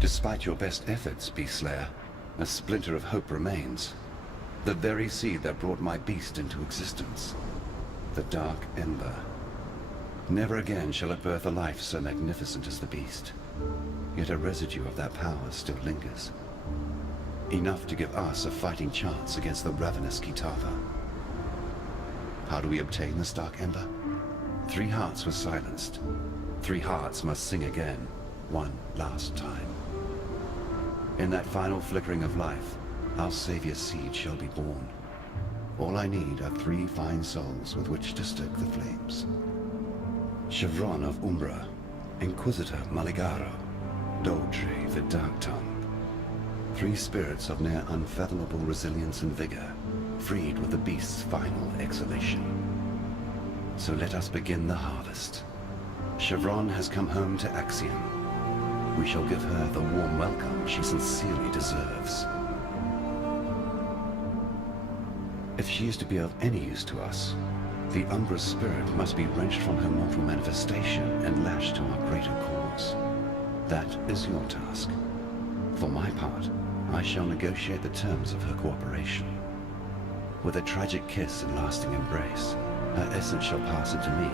Despite your best efforts, Beast Slayer, a splinter of hope remains. The very seed that brought my beast into existence. The Dark Ember. Never again shall it birth a life so magnificent as the beast. Yet a residue of that power still lingers. Enough to give us a fighting chance against the ravenous Kitava. How do we obtain this Dark Ember? 3 hearts were silenced. 3 hearts must sing again, one last time. In that final flickering of life, our savior's seed shall be born. All I need are 3 fine souls with which to stoke the flames. Chevron of Umbra, Inquisitor Maligaro, Dodri the Dark Tongue. 3 spirits of near unfathomable resilience and vigor, freed with the beast's final exhalation. So let us begin the harvest. Chevron has come home to Axiom. We shall give her the warm welcome she sincerely deserves. If she is to be of any use to us, the Umbra's spirit must be wrenched from her mortal manifestation and lashed to our greater cause. That is your task. For my part, I shall negotiate the terms of her cooperation. With a tragic kiss and lasting embrace, her essence shall pass into me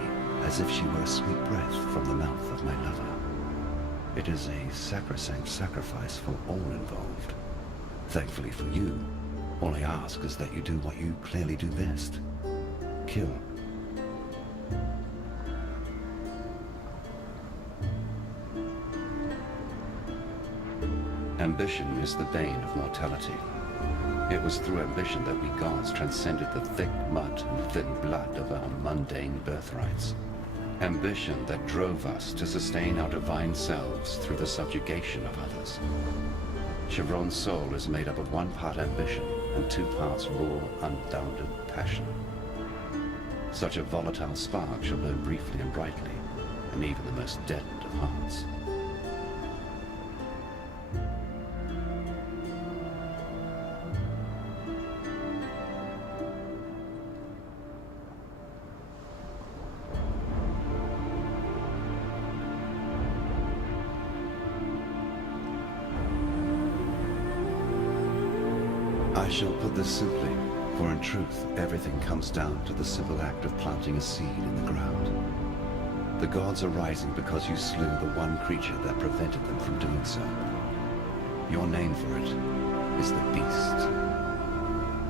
as if she were a sweet breath from the mouth of my lover. It is a sacrosanct sacrifice for all involved. Thankfully for you, all I ask is that you do what you clearly do best. Kill. Ambition is the bane of mortality. It was through ambition that we gods transcended the thick mud and thin blood of our mundane birthrights. Ambition that drove us to sustain our divine selves through the subjugation of others. Chevron's soul is made up of 1 part ambition and 2 parts raw, unbounded passion. Such a volatile spark shall burn briefly and brightly, and even the most deadened of hearts. I shall put this simply, for in truth, everything comes down to the simple act of planting a seed in the ground. The gods are rising because you slew the one creature that prevented them from doing so. Your name for it is the Beast.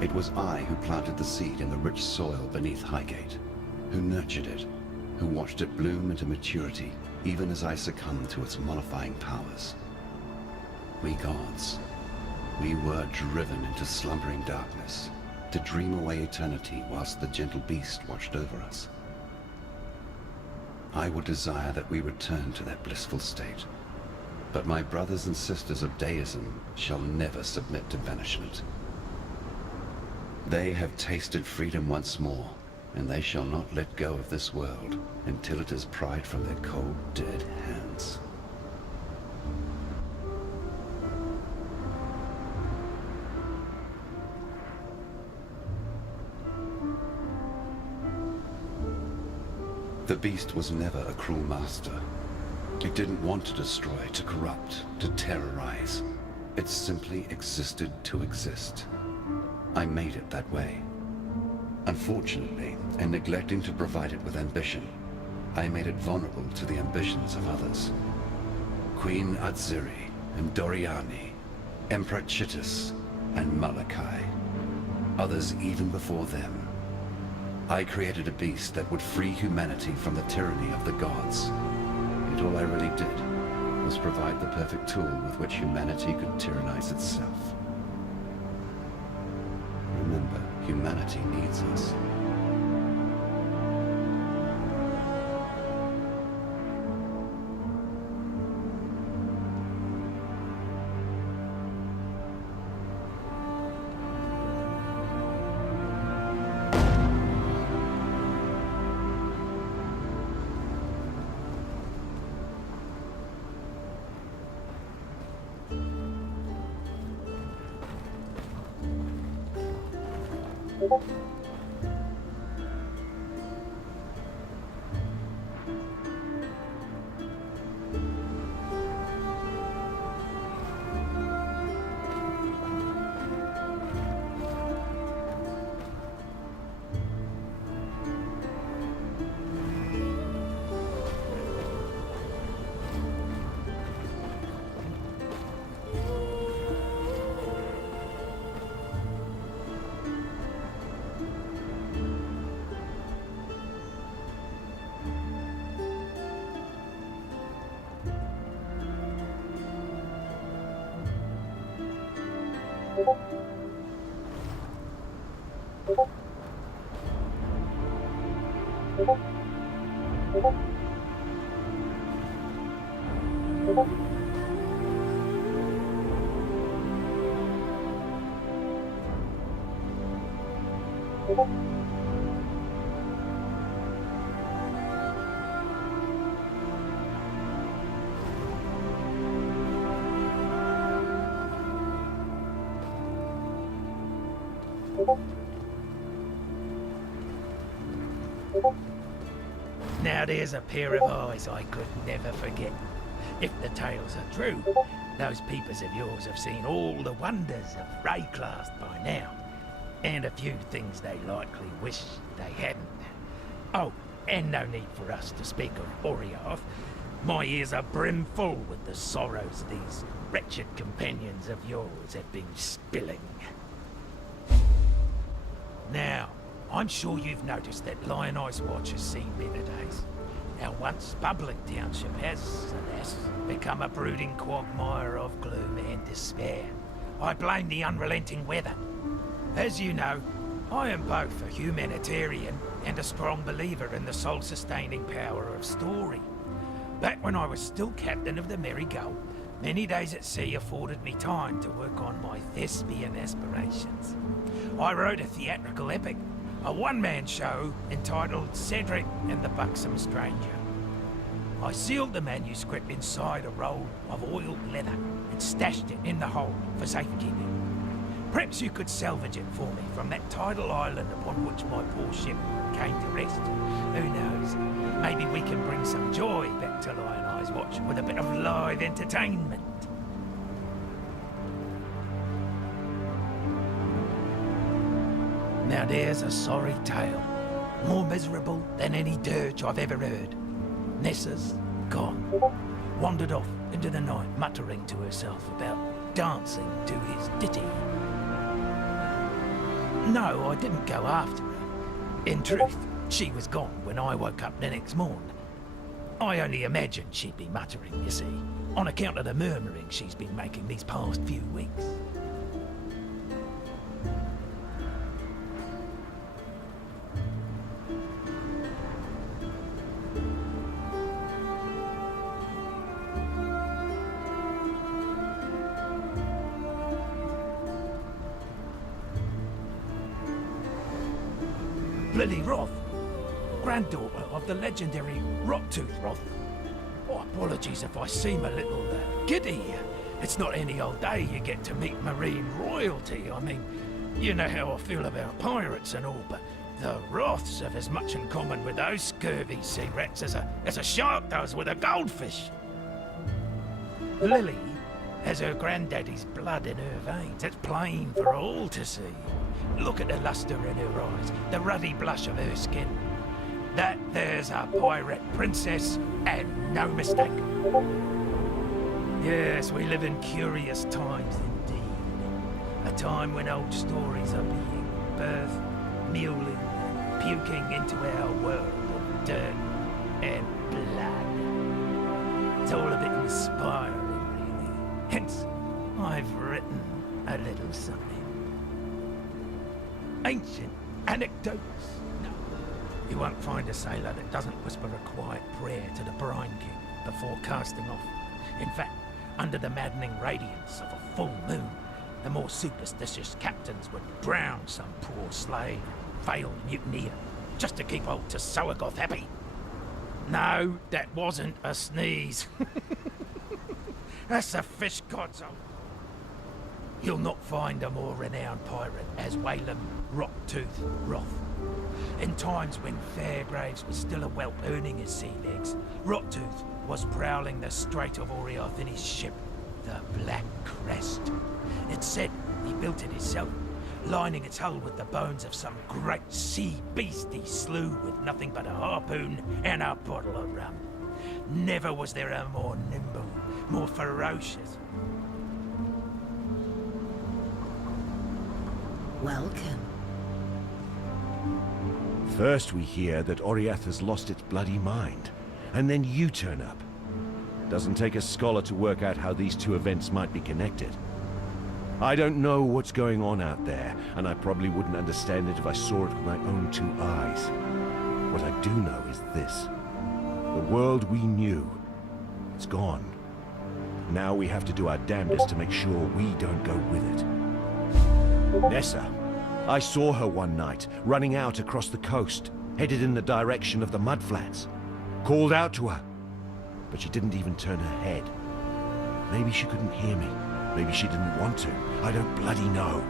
It was I who planted the seed in the rich soil beneath Highgate, who nurtured it, who watched it bloom into maturity, even as I succumbed to its mollifying powers. We gods, we were driven into slumbering darkness, to dream away eternity whilst the gentle beast watched over us. I would desire that we return to that blissful state, but my brothers and sisters of deism shall never submit to banishment. They have tasted freedom once more, and they shall not let go of this world until it is pried from their cold, dead hands. The beast was never a cruel master. It didn't want to destroy, to corrupt, to terrorize. It simply existed to exist. I made it that way. Unfortunately, in neglecting to provide it with ambition, I made it vulnerable to the ambitions of others. Queen Adziri and Doriani, Emperor Chittis and Malachi. Others even before them. I created a beast that would free humanity from the tyranny of the gods. Yet all I really did was provide the perfect tool with which humanity could tyrannize itself. Remember, humanity needs us. Now there's a pair of eyes I could never forget. If the tales are true, those peepers of yours have seen all the wonders of Wraveclast by now, and a few things they likely wish they hadn't. Oh, and no need for us to speak of Oriath. My ears are brimful with the sorrows these wretched companions of yours have been spilling. Now, I'm sure you've noticed that Lion Eyes Watch has seen better days. Our once public township has, alas, become a brooding quagmire of gloom and despair. I blame the unrelenting weather. As you know, I am both a humanitarian and a strong believer in the soul-sustaining power of story. Back when I was still captain of the Merry Gull, many days at sea afforded me time to work on my thespian aspirations. I wrote a theatrical epic, a one-man show entitled Cedric and the Buxom Stranger. I sealed the manuscript inside a roll of oiled leather and stashed it in the hold for safekeeping. Perhaps you could salvage it for me from that tidal island upon which my poor ship came to rest. Who knows? Maybe we can bring some joy back to Lion Eyes Watch with a bit of live entertainment. Now there's a sorry tale, more miserable than any dirge I've ever heard. Nessa's gone, wandered off into the night muttering to herself about dancing to his ditty. No, I didn't go after her. In truth, she was gone when I woke up the next morn. I only imagined she'd be muttering, you see, on account of the murmuring she's been making these past few weeks. Lily Roth, granddaughter of the legendary Rocktooth Roth. Oh, apologies if I seem a little giddy. It's not any old day you get to meet marine royalty. I mean, you know how I feel about pirates and all, but the Roths have as much in common with those scurvy sea rats as a shark does with a goldfish. Lily has her granddaddy's blood in her veins. It's plain for all to see. Look at the luster in her eyes, the ruddy blush of her skin. That there's a pirate princess, and no mistake. Yes, we live in curious times indeed. A time when old stories are being birthed, mewling, and puking into our world of dirt and blood. It's all a bit inspiring, really. Hence, I've written a little something. Ancient anecdotes. No, you won't find a sailor that doesn't whisper a quiet prayer to the Brine King before casting off. In fact, under the maddening radiance of a full moon, the more superstitious captains would drown some poor slave, failed mutineer, just to keep old Tsoagoth happy. No, that wasn't a sneeze. That's the fish god's own. You'll not find a more renowned pirate as Whalem Rocktooth Roth. In times when Fairgraves was still a whelp earning his sea legs, Rocktooth was prowling the Strait of Oriath in his ship, the Black Crest. It's said he built it himself, lining its hull with the bones of some great sea beast he slew with nothing but a harpoon and a bottle of rum. Never was there a more nimble, more ferocious. Welcome. First we hear that Oriath has lost its bloody mind, and then you turn up. Doesn't take a scholar to work out how these two events might be connected. I don't know what's going on out there, and I probably wouldn't understand it if I saw it with my own two eyes. What I do know is this. The world we knew, it's gone. Now we have to do our damnedest to make sure we don't go with it. Nessa. I saw her one night, running out across the coast, headed in the direction of the mudflats. Called out to her, but she didn't even turn her head. Maybe she couldn't hear me. Maybe she didn't want to. I don't bloody know.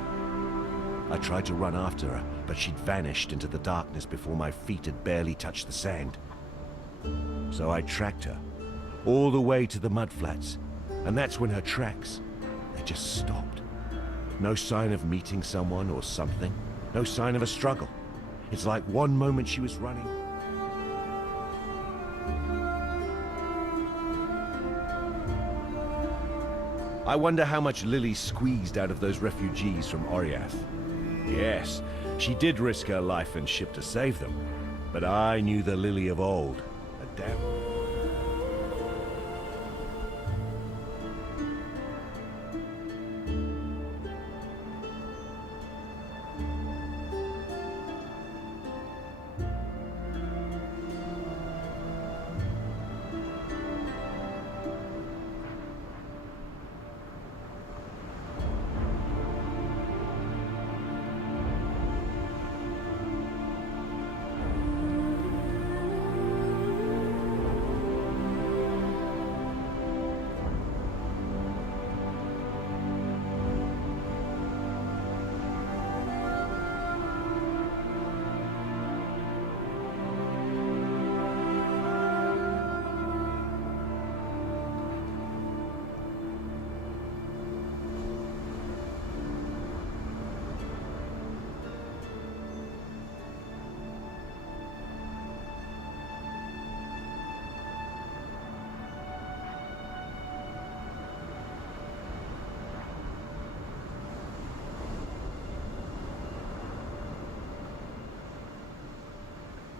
I tried to run after her, but she'd vanished into the darkness before my feet had barely touched the sand. So I tracked her, all the way to the mudflats, and that's when her tracks, they just stopped. No sign of meeting someone or something. No sign of a struggle. It's like one moment she was running. I wonder how much Lily squeezed out of those refugees from Oriath. Yes, she did risk her life and ship to save them. But I knew the Lily of old. A damn...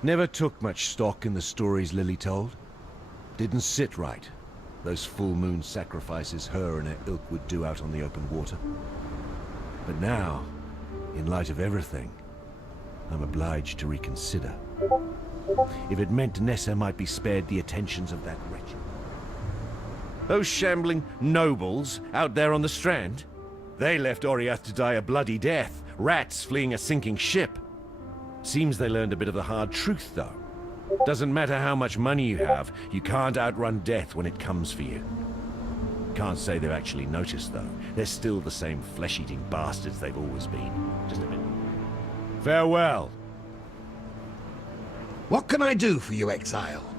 Never took much stock in the stories Lily told. Didn't sit right. Those full moon sacrifices her and her ilk would do out on the open water. But now, in light of everything, I'm obliged to reconsider. If it meant Nessa might be spared the attentions of that wretch. Those shambling nobles out there on the Strand? They left Oriath to die a bloody death, rats fleeing a sinking ship. Seems they learned a bit of the hard truth, though. Doesn't matter how much money you have, you can't outrun death when it comes for you. Can't say they've actually noticed, though. They're still the same flesh-eating bastards they've always been. Just a bit. Farewell. What can I do for you, exile?